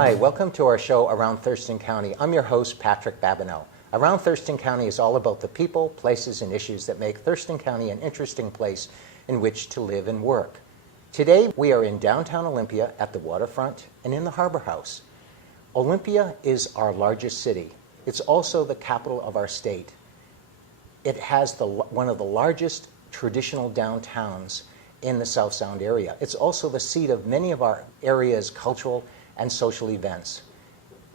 Hi, welcome to our show Around Thurston County. I'm your host, Patrick Babineau. Around Thurston County is all about the people, places, and issues that make Thurston County an interesting place in which to live and work. Today, we are in downtown Olympia at the waterfront and in the Harbor House. Olympia is our largest city. It's also the capital of our state. It has one of the largest traditional downtowns in the South Sound area. It's also the seat of many of our area's cultural and social events,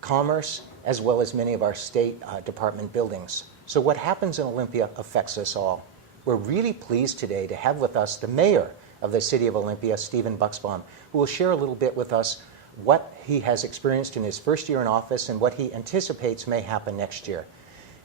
commerce, as well as many of our state department buildings. So what happens in Olympia affects us all. We're really pleased today to have with us the mayor of the city of Olympia, Stephen Buxbaum, who will share a little bit with us what he has experienced in his first year in office and what he anticipates may happen next year.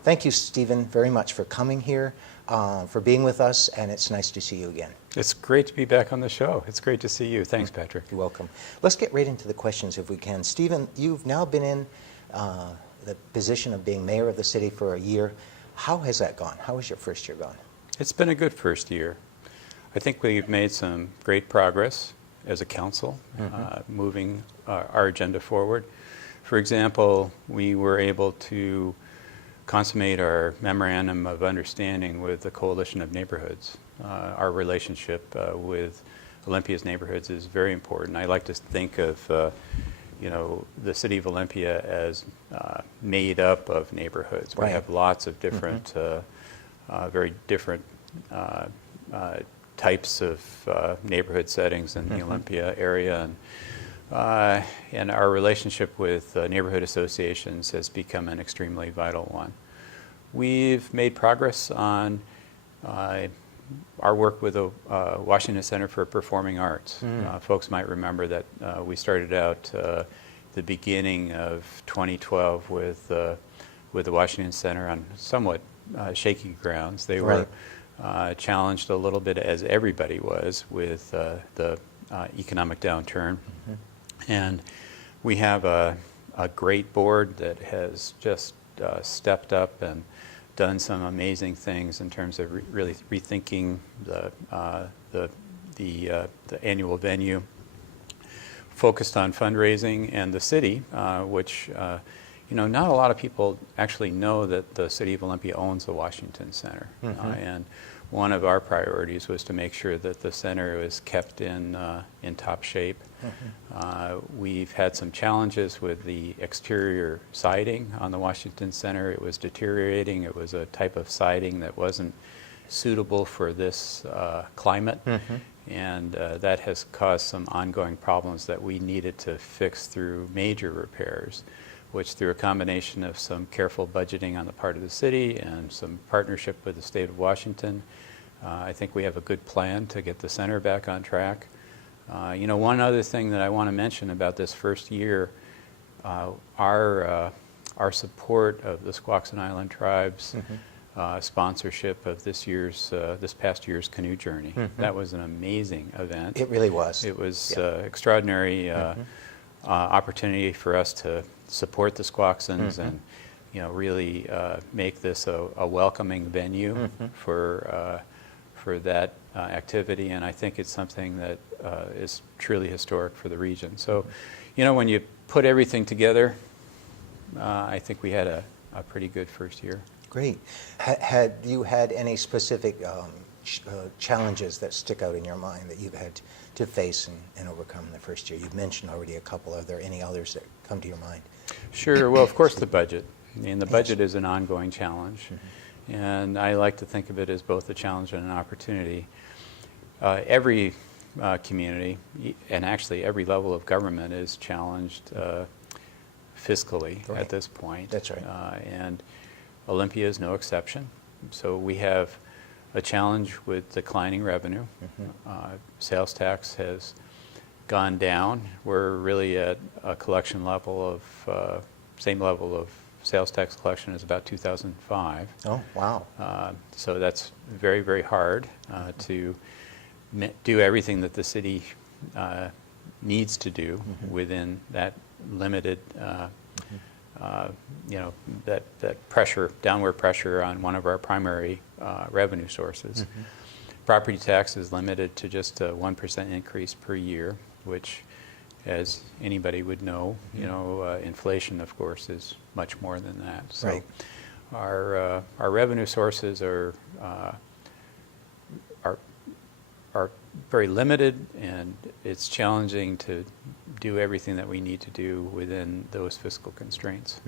Thank you, Stephen, very much for coming here, for being with us, and it's nice to see you again. It's great to be back on the show. It's great to see you. Thanks, Patrick. You're welcome. Let's get right into the questions if we can. Stephen, you've now been in the position of being mayor of the city for a year. How has that gone? How has your first year gone? It's been a good first year. I think we've made some great progress as a council, moving our agenda forward. For example, we were able to consummate our memorandum of understanding with the Coalition of Neighborhoods. Our relationship with Olympia's neighborhoods is very important. I like to think of the city of Olympia as made up of neighborhoods. We have lots of different, very different types of neighborhood settings in the Olympia area, and our relationship with neighborhood associations has become an extremely vital one. We've made progress on our work with the Washington Center for Performing Arts. Folks might remember that we started out the beginning of 2012 with the Washington Center on somewhat shaky grounds. They were challenged a little bit, as everybody was, with the economic downturn. And we have a great board that has just stepped up and done some amazing things in terms of really rethinking the annual venue, focused on fundraising, and the city, which not a lot of people actually know that the city of Olympia owns the Washington Center. And one of our priorities was to make sure that the center was kept in top shape. We've had some challenges with the exterior siding on the Washington Center. It was deteriorating. It was a type of siding that wasn't suitable for this climate. And that has caused some ongoing problems that we needed to fix through major repairs, which, through a combination of some careful budgeting on the part of the city and some partnership with the state of Washington, I think we have a good plan to get the center back on track. One other thing that I want to mention about this first year, our support of the Squaxin Island Tribe's sponsorship of this past year's canoe journey. That was an amazing event. It really was. It was extraordinary opportunity for us to support the Squaxins and really make this a welcoming venue for that activity, and I think it's something that is truly historic for the region. So, when you put everything together, I think we had a pretty good first year. Great. Had you had any specific challenges that stick out in your mind that you've had to face and overcome in the first year? You've mentioned already a couple. Are there any others that come to your mind? Sure. Well, of course, the budget. I mean, the budget is an ongoing challenge, and I like to think of it as both a challenge and an opportunity. Every community, and actually every level of government, is challenged fiscally at this point. That's right. And Olympia is no exception. So we have a challenge with declining revenue. Sales tax has gone down. We're really at a collection level of, same level of sales tax collection as about 2005. Oh, wow. So that's very, very hard to do everything that the city needs to do within that limited, that pressure, downward pressure on one of our primary revenue sources. Property tax is limited to just a 1% increase per year, which as anybody would know, you know, inflation, of course, is much more than that. So Right. our revenue sources are very limited, and it's challenging to do everything that we need to do within those fiscal constraints.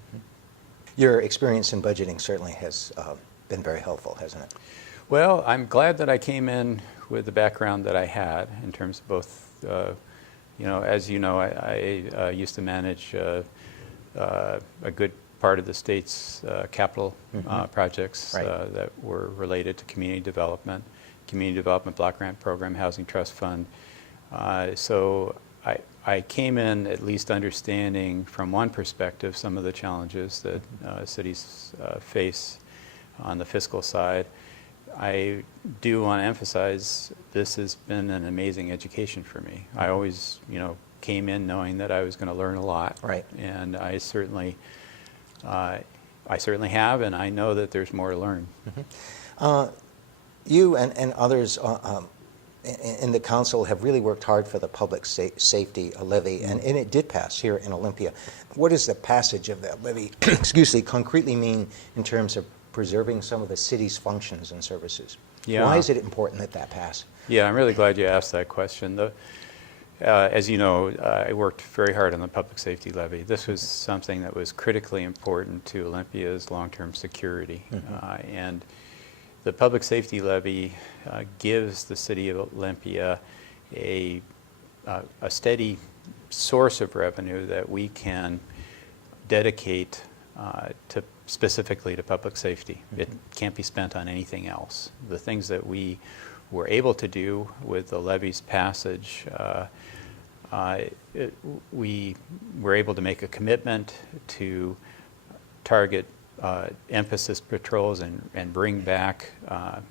Your experience in budgeting certainly has been very helpful, hasn't it? Well, I'm glad that I came in with the background that I had in terms of both, you know, as you know, I used to manage a good part of the state's capital projects Right. that were related to community development block grant program, housing trust fund. So I came in at least understanding from one perspective some of the challenges that cities face on the fiscal side. I do want to emphasize this has been an amazing education for me. I always, you know, came in knowing that I was going to learn a lot. Right. And I certainly have, and I know that there's more to learn. You and others in the council have really worked hard for the public safety levy, and it did pass here in Olympia. What does the passage of that levy, excuse me, concretely mean in terms of preserving some of the city's functions and services? Yeah. Why is it important that that pass? Yeah, I'm really glad you asked that question. As you know, I worked very hard on the public safety levy. This was something that was critically important to Olympia's long-term security. And the public safety levy gives the city of Olympia a steady source of revenue that we can dedicate specifically to public safety. It can't be spent on anything else. The things that we were able to do with the levy's passage, we were able to make a commitment to target emphasis patrols and bring back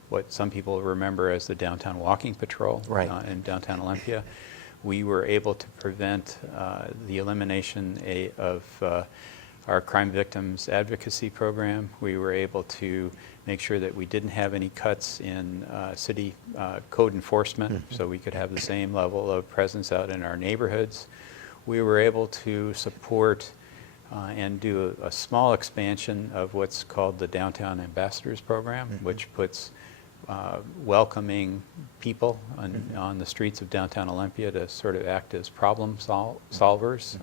what some people remember as the downtown walking patrol. Right. In downtown Olympia. We were able to prevent the elimination of our crime victims advocacy program. We were able to make sure that we didn't have any cuts in city code enforcement, so we could have the same level of presence out in our neighborhoods. We were able to support and do a small expansion of what's called the Downtown Ambassadors Program, which puts welcoming people on the streets of downtown Olympia to sort of act as problem solvers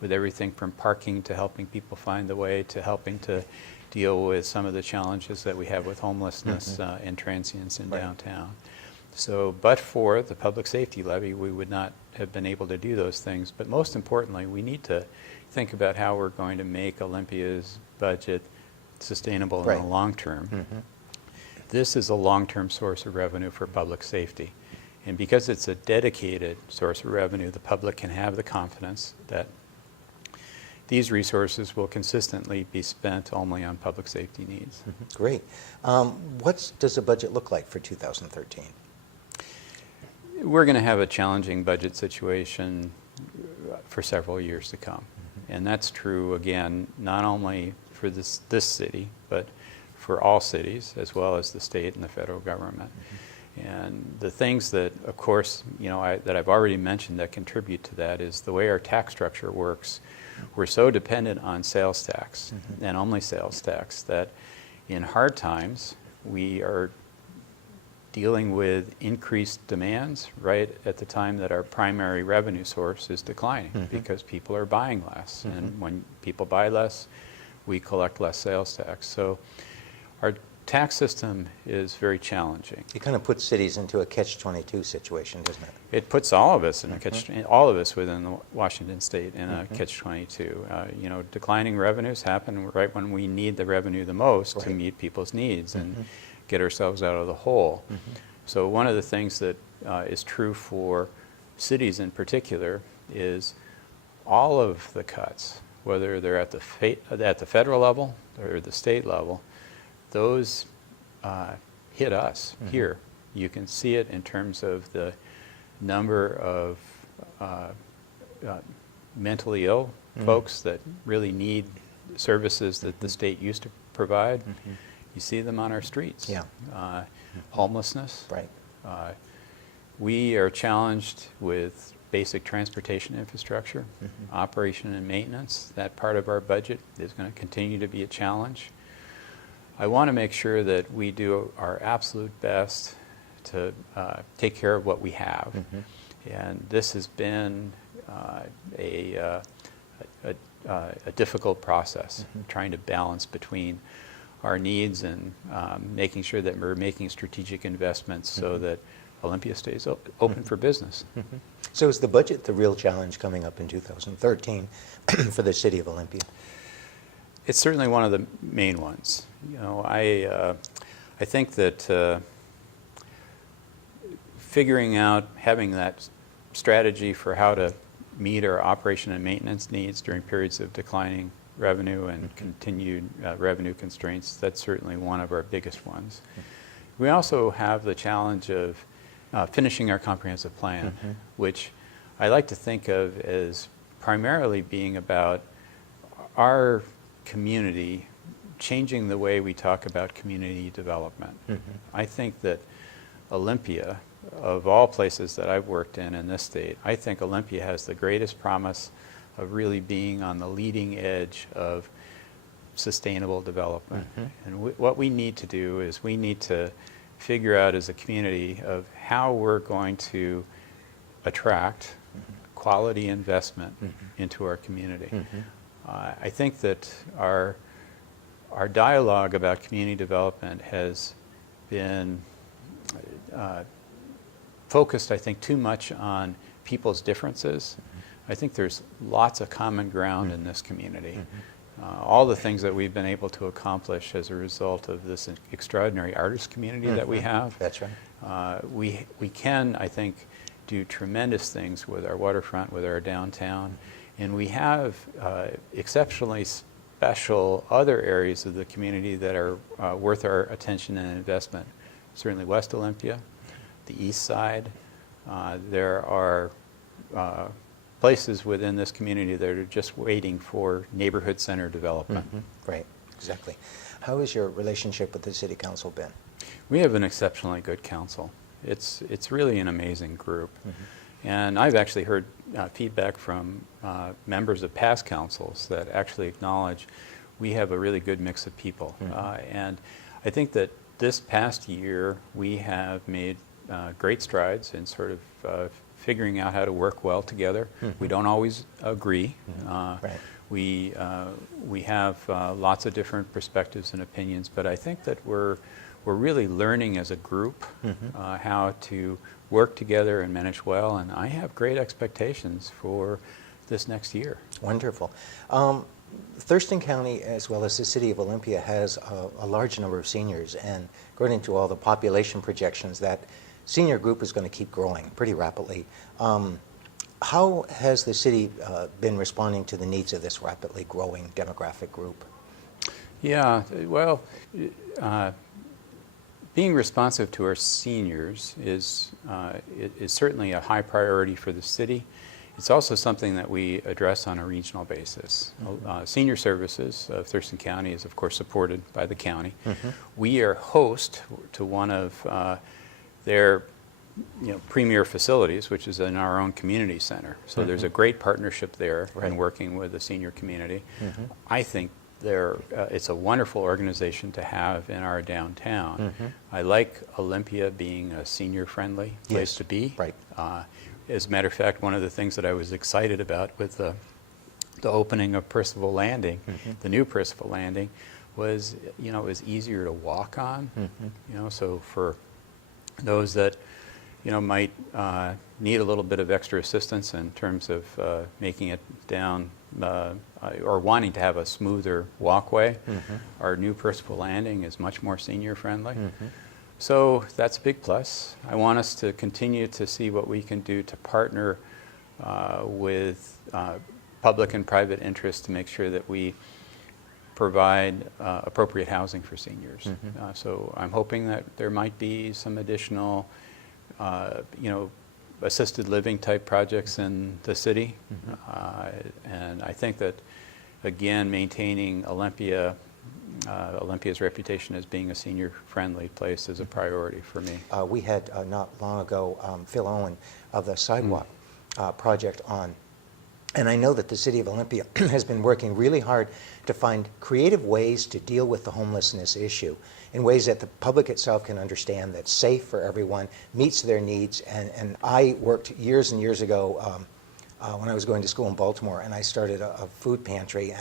with everything from parking to helping people find the way to helping to deal with some of the challenges that we have with homelessness and transients in downtown. So, but for the public safety levy, we would not have been able to do those things. But most importantly, we need to think about how we're going to make Olympia's budget sustainable in the long term. This is a long-term source of revenue for public safety. And because it's a dedicated source of revenue, the public can have the confidence that these resources will consistently be spent only on public safety needs. Great. What does the budget look like for 2013? We're going to have a challenging budget situation for several years to come. And that's true, again, not only for this city, but for all cities, as well as the state and the federal government. And the things that, of course, you know, that I've already mentioned that contribute to that is the way our tax structure works. We're so dependent on sales tax and only sales tax that in hard times we are dealing with increased demands right at the time that our primary revenue source is declining because people are buying less. And when people buy less, we collect less sales tax. So our tax system is very challenging. It kind of puts cities into a catch-22 situation, doesn't it? It puts all of us in a catch, all of us within the Washington State in a catch-22. You know, declining revenues happen right when we need the revenue the most to meet people's needs and get ourselves out of the hole. So one of the things that is true for cities in particular is all of the cuts, whether they're at the federal level or the state level, those hit us here. You can see it in terms of the number of mentally ill folks that really need services that the state used to provide. You see them on our streets. Homelessness. Right. We are challenged with basic transportation infrastructure, operation and maintenance. That part of our budget is going to continue to be a challenge. I want to make sure that we do our absolute best to take care of what we have. And this has been a difficult process, trying to balance between our needs and making sure that we're making strategic investments so that Olympia stays open for business. So is the budget the real challenge coming up in 2013 for the city of Olympia? It's certainly one of the main ones. You know, I think that figuring out, having that strategy for how to meet our operation and maintenance needs during periods of declining revenue and continued revenue constraints, that's certainly one of our biggest ones. We also have the challenge of finishing our comprehensive plan, which I like to think of as primarily being about our community changing the way we talk about community development. I think that Olympia, of all places that I've worked in this state, I think Olympia has the greatest promise of really being on the leading edge of sustainable development. And what we need to do is we need to figure out as a community of how we're going to attract quality investment into our community. I think that our dialogue about community development has been focused, I think, too much on people's differences. I think there's lots of common ground in this community. All the things that we've been able to accomplish as a result of this extraordinary artist community that we have. That's right. We can, I think, do tremendous things with our waterfront, with our downtown, and we have exceptionally special other areas of the community that are worth our attention and investment. Certainly West Olympia, the East Side. There are places within this community that are just waiting for neighborhood center development. Right, exactly. How has your relationship with the City Council been? We have an exceptionally good council. It's really an amazing group. And I've actually heard feedback from members of past councils that actually acknowledge we have a really good mix of people. And I think that this past year we have made great strides in sort of figuring out how to work well together. We don't always agree. Right. We have lots of different perspectives and opinions, but I think that we're really learning as a group how to work together and manage well, and I have great expectations for this next year. Wonderful. Thurston County, as well as the City of Olympia, has a large number of seniors, and according to all the population projections, that senior group is going to keep growing pretty rapidly. How has the city been responding to the needs of this rapidly growing demographic group? Yeah, well, being responsive to our seniors is certainly a high priority for the city. It's also something that we address on a regional basis. Senior Services of Thurston County is, of course, supported by the county. We are host to one of their premier facilities, which is in our own community center. So there's a great partnership there in working with the senior community. I think it's a wonderful organization to have in our downtown. I like Olympia being a senior-friendly place to be. Right. As a matter of fact, one of the things that I was excited about with the opening of Percival Landing, the new Percival Landing, was it was easier to walk on. So for those that might need a little bit of extra assistance in terms of making it down or wanting to have a smoother walkway, our new Percival Landing is much more senior friendly. So that's a big plus. I want us to continue to see what we can do to partner with public and private interests to make sure that we provide appropriate housing for seniors. So I'm hoping that there might be some additional assisted living type projects in the city. And I think that, again, maintaining Olympia's reputation as being a senior-friendly place is a priority for me. We had not long ago Phil Owen of the Sidewalk project on. And I know that the City of Olympia has been working really hard to find creative ways to deal with the homelessness issue in ways that the public itself can understand, that's safe for everyone, meets their needs. And I worked years and years ago when I was going to school in Baltimore, and I started a food pantry.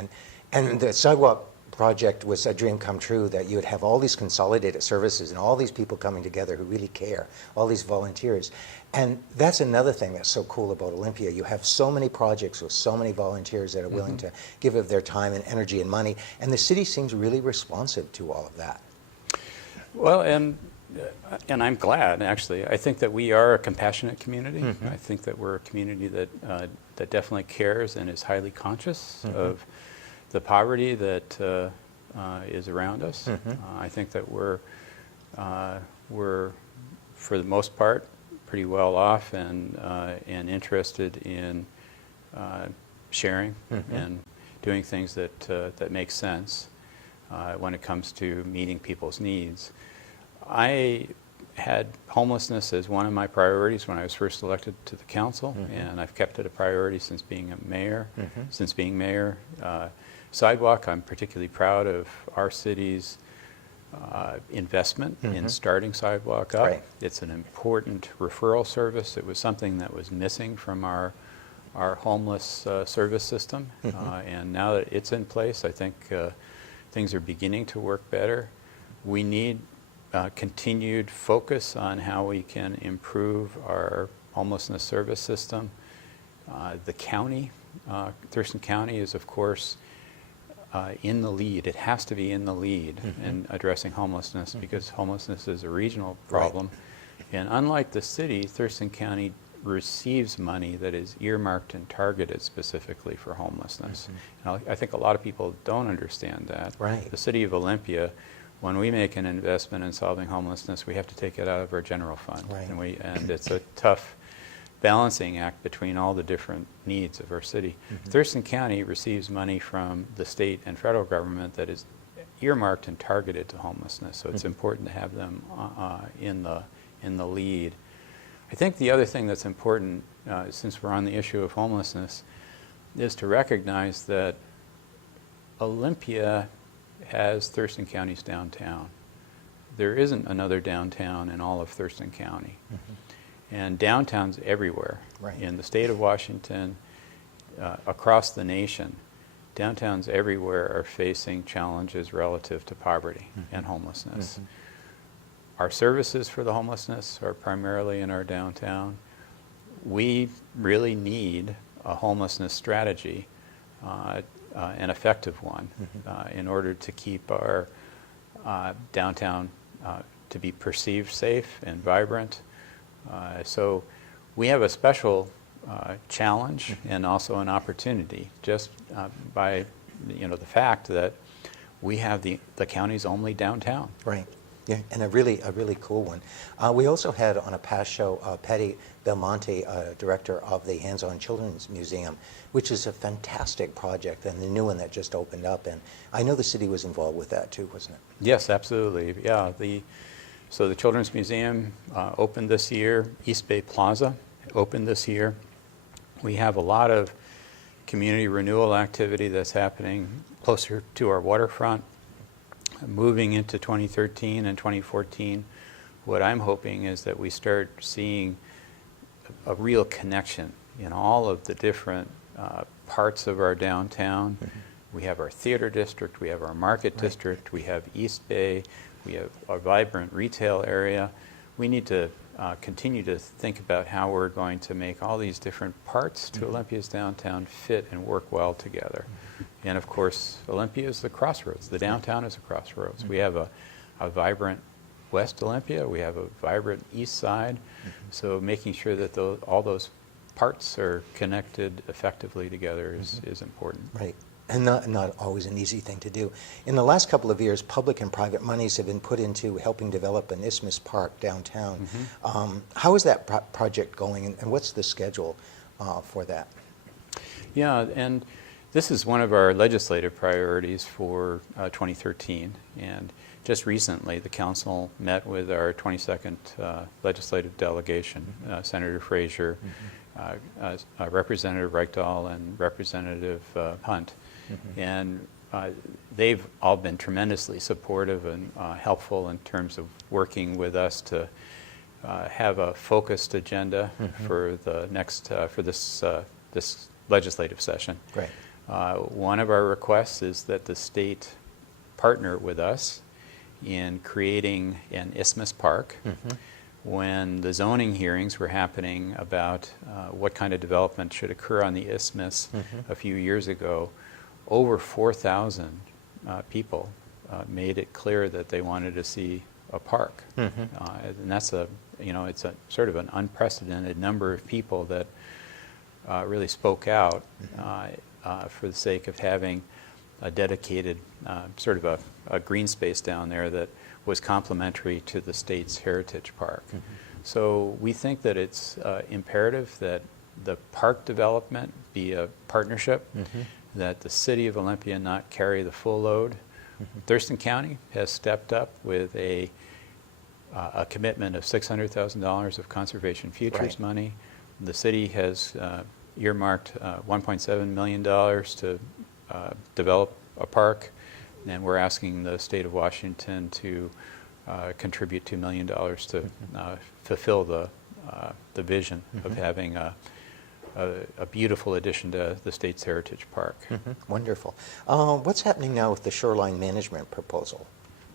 And the sidewalk project was a dream come true, that you would have all these consolidated services and all these people coming together who really care, all these volunteers. And that's another thing that's so cool about Olympia. You have so many projects with so many volunteers that are willing to give of their time and energy and money, and the city seems really responsive to all of that. Well, and I'm glad, actually. I think that we are a compassionate community. I think that we're a community that definitely cares and is highly conscious of the poverty that is around us. I think that we're, for the most part, pretty well off and interested in sharing and doing things that make sense when it comes to meeting people's needs. I had homelessness as one of my priorities when I was first elected to the council, and I've kept it a priority since being a mayor. Since being mayor, sidewalk, I'm particularly proud of our city's investment in starting sidewalk up. Right. It's an important referral service. It was something that was missing from our homeless service system, and now that it's in place, I think things are beginning to work better. We need continued focus on how we can improve our homelessness service system. The county, Thurston County, is of course in the lead. It has to be in the lead in addressing homelessness because homelessness is a regional problem. And unlike the city, Thurston County receives money that is earmarked and targeted specifically for homelessness. And I think a lot of people don't understand that. Right. The city of Olympia, when we make an investment in solving homelessness, we have to take it out of our general fund. Right. And it's a tough balancing act between all the different needs of our city. Thurston County receives money from the state and federal government that is earmarked and targeted to homelessness, so it's important to have them in the lead. I think the other thing that's important, since we're on the issue of homelessness, is to recognize that Olympia has Thurston County's downtown. There isn't another downtown in all of Thurston County. And downtowns everywhere. Right. In the state of Washington, across the nation, downtowns everywhere are facing challenges relative to poverty and homelessness. Our services for the homelessness are primarily in our downtown. We really need a homelessness strategy, an effective one, in order to keep our downtown to be perceived safe and vibrant. So we have a special challenge and also an opportunity just by the fact that we have the county's only downtown. Right. Yeah, and a really cool one. We also had on a past show Patty Belmonte, director of the Hands-On Children's Museum, which is a fantastic project, and the new one that just opened up. And I know the city was involved with that too, wasn't it? Yes, absolutely. Yeah. So the Children's Museum opened this year. East Bay Plaza opened this year. We have a lot of community renewal activity that's happening closer to our waterfront. Moving into 2013 and 2014, what I'm hoping is that we start seeing a real connection in all of the different parts of our downtown. We have our theater district, we have our market district, we have East Bay, we have a vibrant retail area. We need to continue to think about how we're going to make all these different parts to Olympia's downtown fit and work well together. And of course, Olympia is the crossroads. The downtown is a crossroads. We have a vibrant West Olympia. We have a vibrant East Side. So making sure that all those parts are connected effectively together is important. Right. And not always an easy thing to do. In the last couple of years, public and private monies have been put into helping develop an Isthmus Park downtown. How is that project going, and what's the schedule for that? Yeah, and this is one of our legislative priorities for 2013. And just recently, the council met with our 22nd legislative delegation, Senator Frazier, Representative Reichdahl and Representative Hunt. And they've all been tremendously supportive and helpful in terms of working with us to have a focused agenda for the next for this legislative session. Great. One of our requests is that the state partner with us in creating an isthmus park. When the zoning hearings were happening about what kind of development should occur on the isthmus a few years ago, over 4,000 people made it clear that they wanted to see a park. And that's it's a sort of an unprecedented number of people that really spoke out for the sake of having a dedicated sort of a green space down there that was complementary to the state's heritage park. So we think that it's imperative that the park development be a partnership, that the city of Olympia not carry the full load. Thurston County has stepped up with a commitment of $600,000 of conservation futures money. The city has earmarked $1.7 million to develop a park, and we're asking the state of Washington to contribute $2 million to fulfill the vision of having a beautiful addition to the state's heritage park. Wonderful. What's happening now with the shoreline management proposal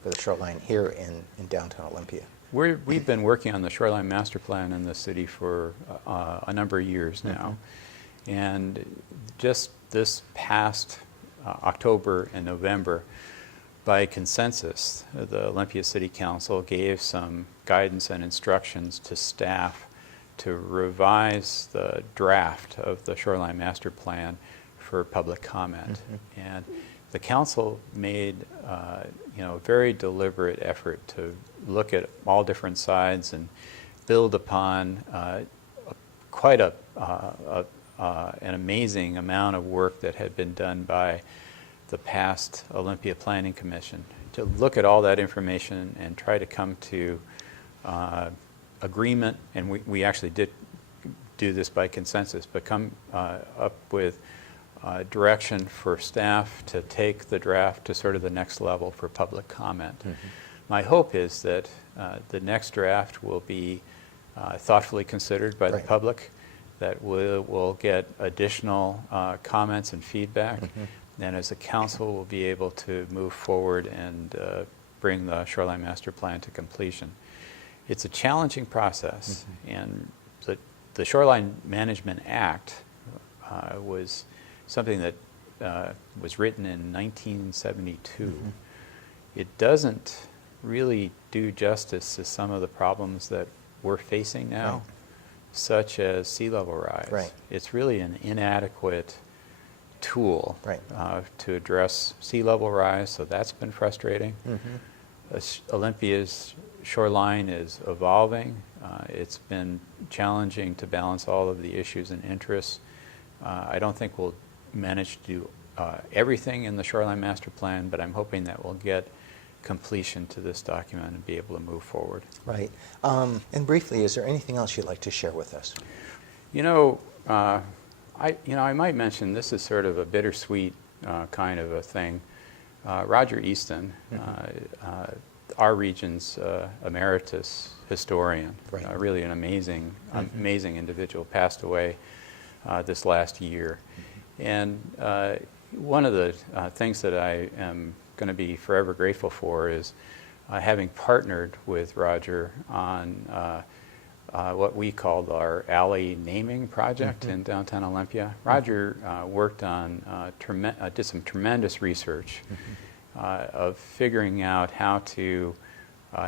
for the shoreline here in downtown Olympia? We've been working on the shoreline master plan in the city for a number of years now. And just this past October and November, by consensus, the Olympia City Council gave some guidance and instructions to staff to revise the draft of the Shoreline Master Plan for public comment. And the council made a very deliberate effort to look at all different sides and build upon quite an amazing amount of work that had been done by the past Olympia Planning Commission, to look at all that information and try to come to agreement, and we actually did do this by consensus, but come up with direction for staff to take the draft to sort of the next level for public comment. My hope is that the next draft will be thoughtfully considered by the public, that we'll get additional comments and feedback, and as a council we'll be able to move forward and bring the Shoreline Master Plan to completion. It's a challenging process, and the Shoreline Management Act was something that was written in 1972. It doesn't really do justice to some of the problems that we're facing now, such as sea level rise. It's really an inadequate tool to address sea level rise, so that's been frustrating. Olympia's shoreline is evolving. It's been challenging to balance all of the issues and interests. I don't think we'll manage to do everything in the Shoreline Master Plan, but I'm hoping that we'll get completion to this document and be able to move forward. Right. And briefly, is there anything else you'd like to share with us? I might mention, this is sort of a bittersweet kind of a thing. Roger Easton, our region's emeritus historian, really an amazing individual, passed away this last year. And one of the things that I am going to be forever grateful for is having partnered with Roger on what we called our alley naming project in downtown Olympia. Roger worked on, did some tremendous research of figuring out how to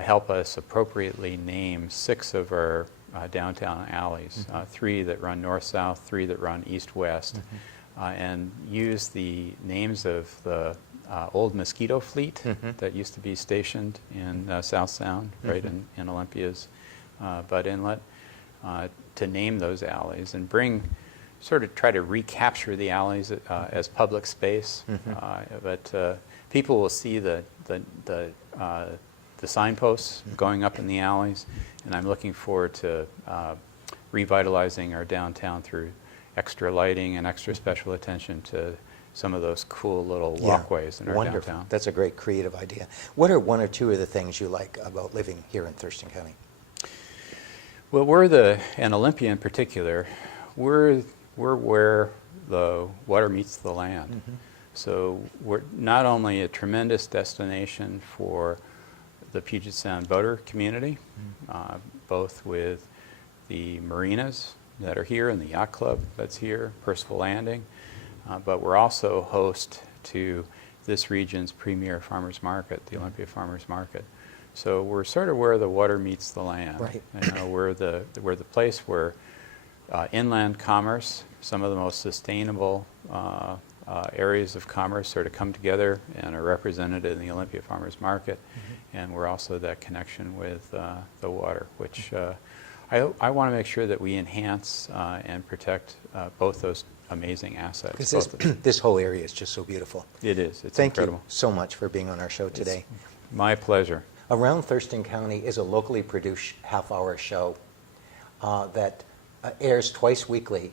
help us appropriately name 6 of our downtown alleys, 3 that run north-south, 3 that run east-west, and use the names of the old mosquito fleet that used to be stationed in South Sound, right in Olympia's Bud Inlet, to name those alleys and try to recapture the alleys as public space. But people will see the signposts going up in the alleys, and I'm looking forward to revitalizing our downtown through extra lighting and extra special attention to some of those cool little walkways in our Wonderful. downtown. That's a great creative idea. What are one or two of the things you like about living here in Thurston County? Well, and Olympia in particular, we're where the water meets the land. Mm-hmm. So we're not only a tremendous destination for the Puget Sound boater community, both with the marinas that are here and the yacht club that's here, Percival Landing, but we're also host to this region's premier farmers market, the Olympia Farmers Market. So we're sort of where the water meets the land. Right. You know, we're the place where inland commerce, some of the most sustainable areas of commerce sort of come together and are represented in the Olympia Farmers Market. Mm-hmm. And we're also that connection with the water, which I want to make sure that we enhance and protect both those amazing assets. Because this whole area is just so beautiful. It is. It's Thank incredible. you so much for being on our show today. It's my pleasure. Around Thurston County is a locally produced half-hour show that airs twice weekly,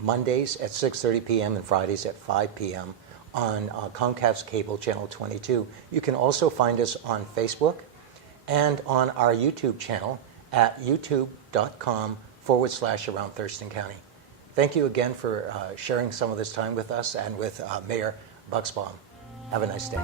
Mondays at 6:30 p.m. and Fridays at 5 p.m. on Comcast Cable Channel 22. You can also find us on Facebook and on our YouTube channel at youtube.com/Around Thurston County. Thank you again for sharing some of this time with us and with Mayor Buxbaum. Have a nice day.